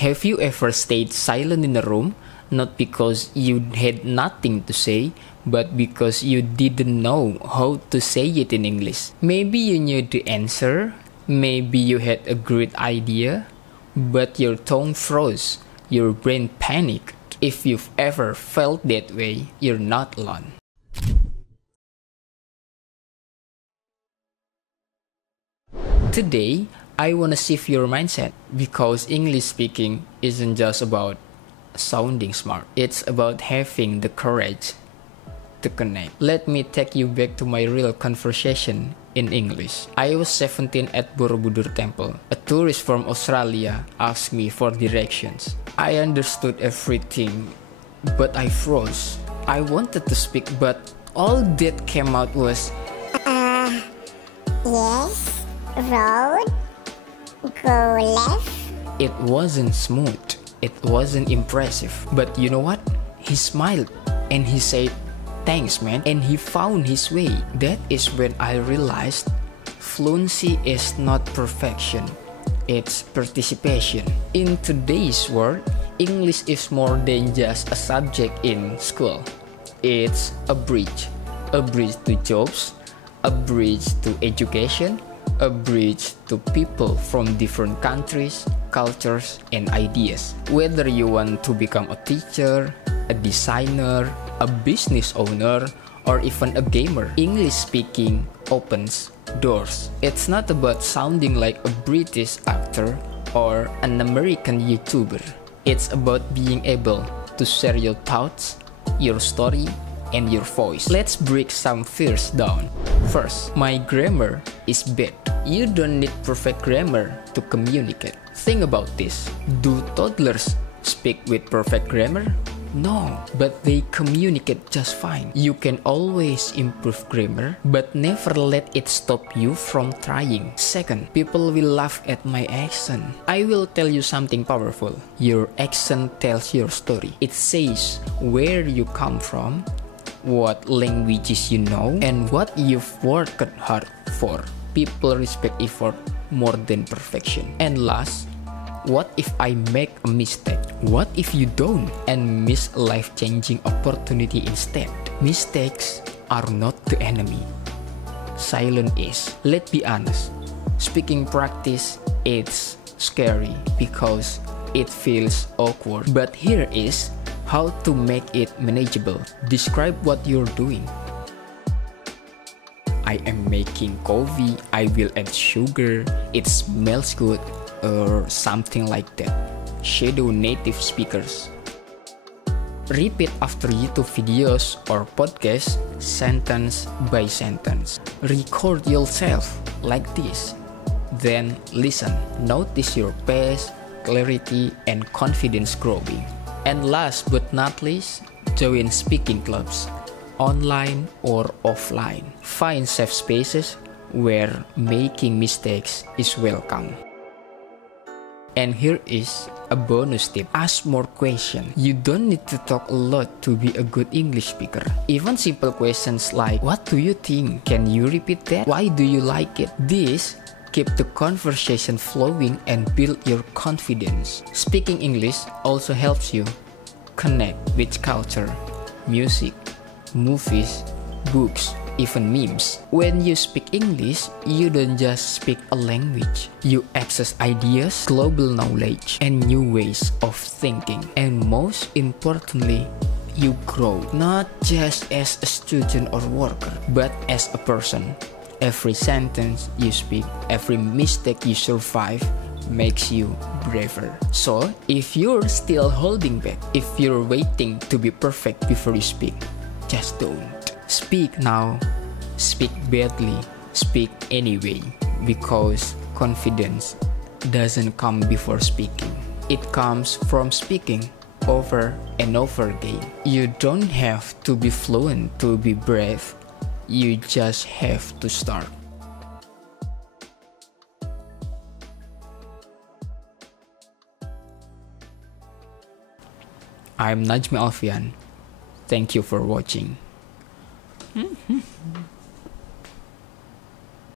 Have you ever stayed silent in a room, not because you had nothing to say, but because you didn't know how to say it in English? Maybe you knew the answer, maybe you had a great idea, but your tongue froze, your brain panicked. If you've ever felt that way, you're not alone. Today, I want to shift your mindset because English speaking isn't just about sounding smart. It's about having the courage to connect. Let me take you back to my real conversation in English. I was 17 at Borobudur Temple. A tourist from Australia asked me for directions. I understood everything, but I froze. I wanted to speak, but all that came out was, Yes, road, go left. It wasn't smooth. It wasn't impressive. But you know what? He smiled and he said, "Thanks, man." And he found his way. That is when I realized fluency is not perfection. It's participation. In today's world, English is more than just a subject in school. It's a bridge to jobs, a bridge to education, a bridge to people from different countries, cultures, and ideas. Whether you want to become a teacher, a designer, a business owner, or even a gamer, English speaking opens doors. It's not about sounding like a British actor or an American YouTuber. It's about being able to share your thoughts, your story, and your voice. Let's break some fears down. First, my grammar is bad. You don't need perfect grammar to communicate. Think about this. Do toddlers speak with perfect grammar? No, but they communicate just fine. You can always improve grammar, but never let it stop you from trying. Second, people will laugh at my accent. I will tell you something powerful. Your accent tells your story. It says where you come from, what languages you know, and what you've worked hard for. People respect effort more than perfection. And last, what if I make a mistake? What if you don't and miss a life-changing opportunity instead? Mistakes are not the enemy. Silence is. Let's be honest. Speaking practice, it's scary because it feels awkward. But here is how to make it manageable. Describe what you're doing. I am making coffee. I will add sugar. It smells good. Or something like that. Shadow native speakers. Repeat after YouTube videos or podcasts, sentence by sentence. Record yourself like this. Then listen. Notice your pace, clarity, and confidence growing. And last but not least, join speaking clubs, online or offline. Find safe spaces where making mistakes is welcome. And here is a bonus tip. Ask more questions. You don't need to talk a lot to be a good English speaker. Even simple questions like, what do you think? Can you repeat that? Why do you like it? This keep the conversation flowing and build your confidence. Speaking English also helps you connect with culture, music, movies, books, even memes. When you speak English, you don't just speak a language. You access ideas, global knowledge, and new ways of thinking. And most importantly, you grow, not just as a student or worker, but as a person. Every sentence you speak, every mistake you survive makes you braver. So, if you're still holding back, if you're waiting to be perfect before you speak, just don't. Speak now, speak badly, speak anyway, because confidence doesn't come before speaking. It comes from speaking over and over again. You don't have to be fluent to be brave. You just have to start. I'm Najmi Alfian. Thank you for watching.